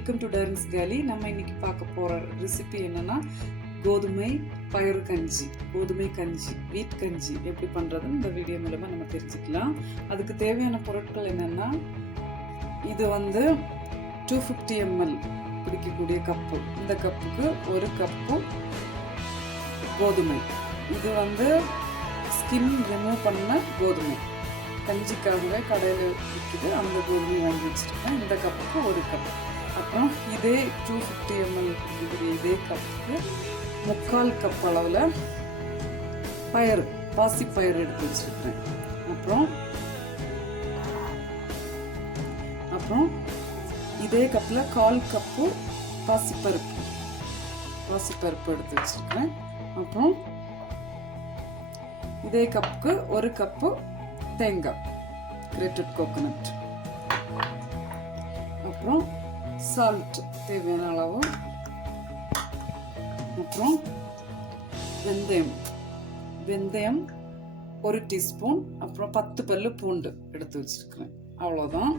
Welcome to டார்ன்ஸ் கேலி. நம்ம இன்னைக்கு பார்க்க போகிற ரெசிபி என்னென்னா கோதுமை பயறு கஞ்சி, கோதுமை கஞ்சி, வீட் கஞ்சி எப்படி பண்ணுறதுன்னு இந்த வீடியோ மூலமாக நம்ம தெரிஞ்சுக்கலாம். அதுக்கு தேவையான பொருட்கள் என்னென்னா, இது 250 ml பிடிக்கக்கூடிய கப்பு. இந்த கப்புக்கு ஒரு கப்பு கோதுமை. இது ஸ்கின் ரிமூவ் பண்ண கோதுமை, கஞ்சிக்காகவே கடையில் விற்கிது. அந்த கோதுமை வாங்கி வச்சுருக்கேன். இந்த கப்புக்கு ஒரு கப். அப்புறம் இதே 250 ml இருக்கக்கூடிய இதே கப்புக்கு 3/4 கப் அளவில் பயறு, பாசிப்பயிறு எடுத்து வச்சுருக்கேன். அப்புறம் இதே கப்பில் 1/4 கப்பு பாசிப்பருப்பு எடுத்து வச்சுருக்கேன். அப்புறம் இதே கப்புக்கு ஒரு கப்பு தேங்காய், கிரேட்டட் கோகோனட். அப்புறம் சால்ட் தேவையான அளவு. அப்புறம் வெந்தயம் 1 டீஸ்பூன். அப்புறம் 10 பல்லு பூண்டு எடுத்து வச்சிருக்கிறேன். அவ்வளோதான்.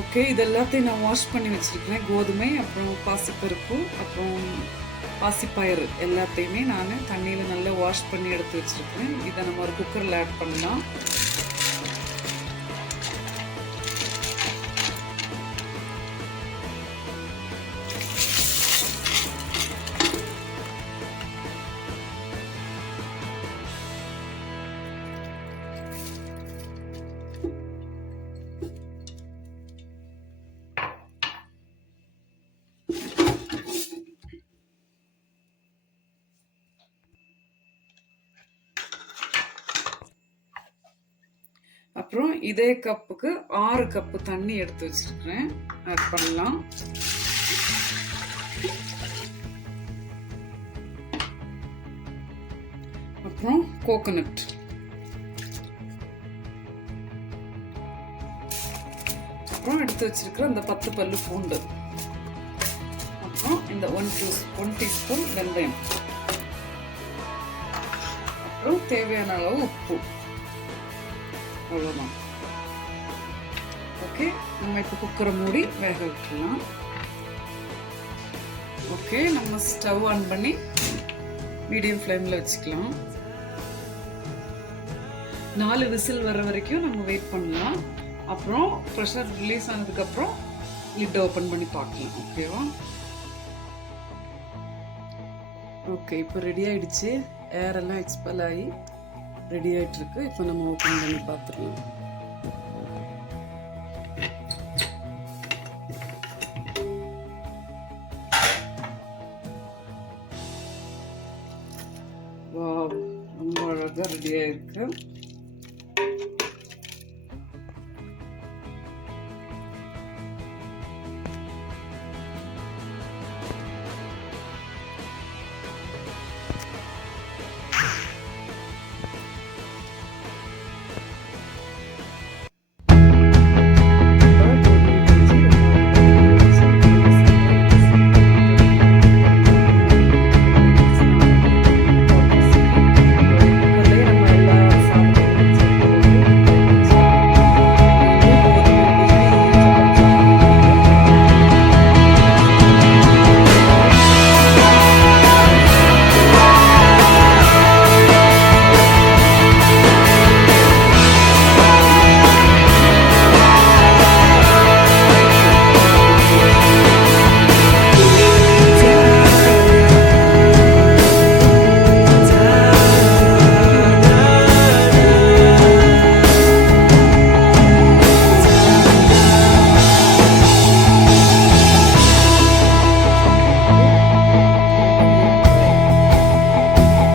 ஓகே, இது எல்லாத்தையும் நான் வாஷ் பண்ணி வச்சுருக்கிறேன். கோதுமை, அப்புறம் பாசிப்பருப்பு, அப்புறம் பாசிப்பயிறு எல்லாத்தையுமே நான் தண்ணியில் நல்லா வாஷ் பண்ணி எடுத்து வச்சுருக்கிறேன். இதை நம்ம ஒரு குக்கரில் ஆட் பண்ணலாம். அப்புறம் இதே கப்புக்கு 6 கப்பு தண்ணி எடுத்து வச்சிருக்கிறேன். ஆட் பண்ணலாம். அப்புறம் கோகோனட், அப்புறம் எடுத்து வச்சிருக்கிற இந்த 10 பல்லு பூண்டு, அப்புறம் இந்த 1 டீஸ்பூன் வெந்தயம், அப்புறம் தேவையான அளவு உப்பு. அவ்வளோதான். ஓகே, நம்ம இப்போ குக்கரை மூடி வேக வைக்கலாம். ஓகே, நம்ம ஸ்டவ் ஆன் பண்ணி மீடியம் ஃப்ளேமில் வச்சுக்கலாம். 4 விசில் வர்ற வரைக்கும் நம்ம வெயிட் பண்ணலாம். அப்புறம் ப்ரெஷர் ரிலீஸ் ஆனதுக்கப்புறம் லிட் ஓப்பன் பண்ணி பார்க்கலாம். ஓகேவா? ஓகே, இப்போ ரெடி ஆகிடுச்சு. ஏரெல்லாம் எக்ஸ்பெல் ஆகி ரெடி ஆகிட்டுருக்கு. இப்போ நம்ம ஓப்பன் பண்ணி பார்த்துடலாம்.